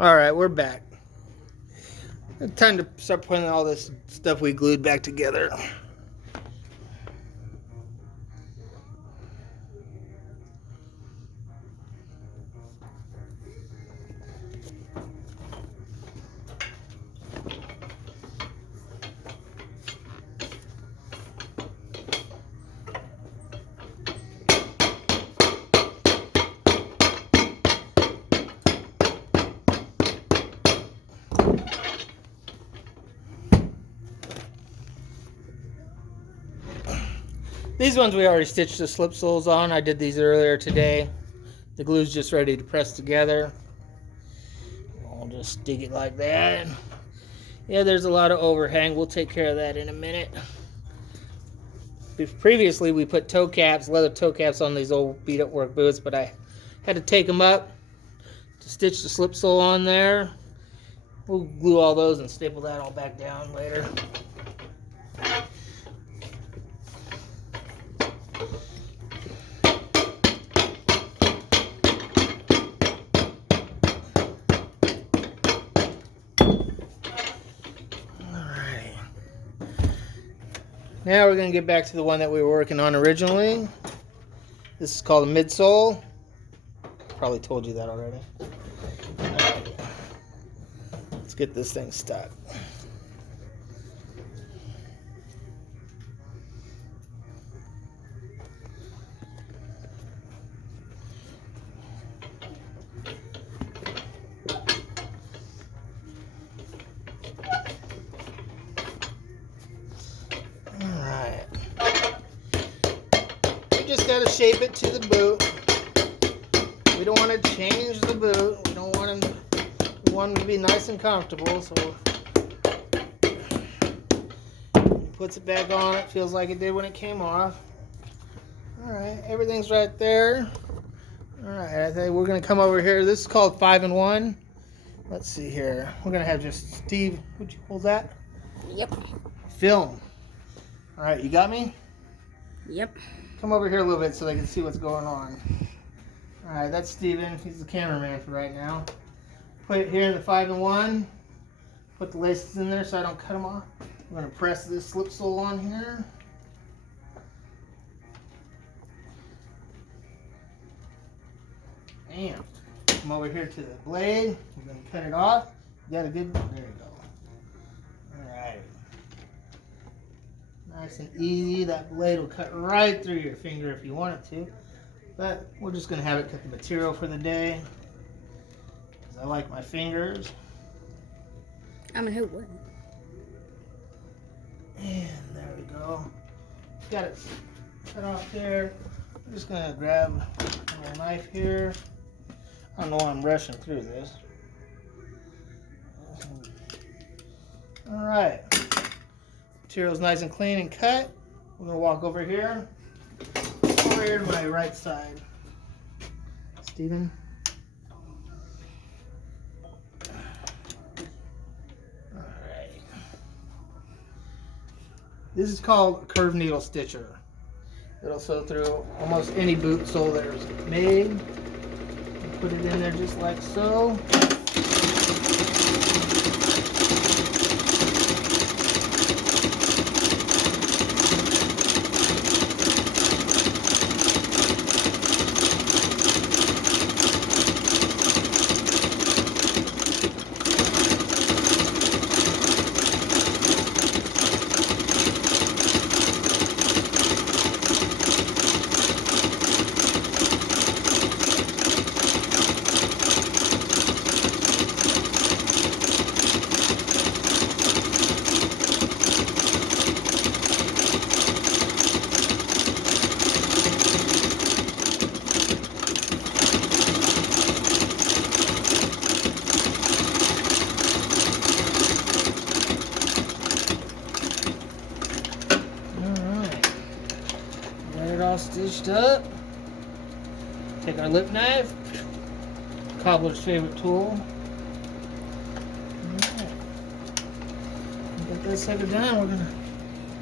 Alright, we're back. Time to start putting all this stuff we glued back together. These ones we already stitched the slip soles on. I did these earlier today. The glue's just ready to press together. I'll just dig it like that. Yeah, there's a lot of overhang. We'll take care of that in a minute. Previously, we put toe caps, leather toe caps on these old beat-up work boots, but I had to take them up to stitch the slip sole on there. We'll glue all those and staple that all back down later. Now we're going to get back to the one that we were working on originally. This is called a midsole. Probably told you that already. Right. Let's get this thing stuck. Just got to shape it to the boot. We don't want to change the boot. We don't want him. We want him to be nice and comfortable. So puts it back on. It feels like it did when it came off. All right, everything's right there. All right, I think we're gonna come over here. This is called 5-in-1. Let's see here. We're gonna have just Steve. Would you hold that? Yep. Film. All right, you got me? Yep. Come over here a little bit so they can see what's going on. Alright, that's Steven. He's the cameraman for right now. Put it here in the 5-in-1. Put the laces in there so I don't cut them off. I'm going to press this slip sole on here. Bam. Come over here to the blade. We're going to cut it off. You got a good... There you go. Alright. Nice and easy. That blade will cut right through your finger if you want it to. But we're just going to have it cut the material for the day. Because I like my fingers. I mean, who wouldn't? And there we go. Got it cut off there. I'm just going to grab a little knife here. I don't know why I'm rushing through this. Alright. Material's nice and clean and cut. We're going to walk over here to my right side. Steven. Alright. This is called a curved needle stitcher. It'll sew through almost any boot sole there's made. Put it in there just like so. All stitched up. Take our lip knife, cobbler's favorite tool. Alright. Get that sucker down. We're gonna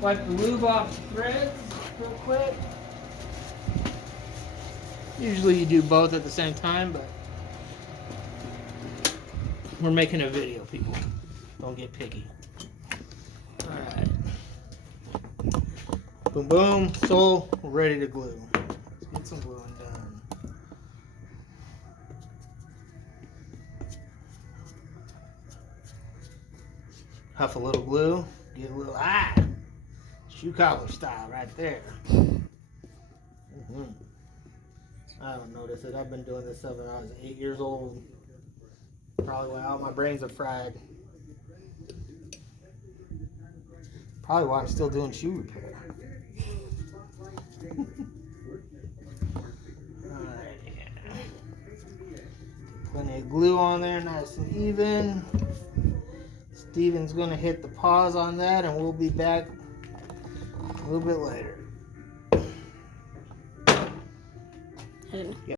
wipe the lube off the threads real quick. Usually you do both at the same time, but We're making a video, people. Don't get picky. Alright. Boom, boom. So, we're ready to glue. Let's get some gluing done. Huff a little glue. Get a little, shoe collar style right there. I don't notice it. I've been doing this since I was 8 years old. Probably why all my brains are fried. Probably why I'm still doing shoe repair. Alright. Plenty of glue on there, nice and even. Steven's going to hit the pause on that, and we'll be back a little bit later. I didn't know.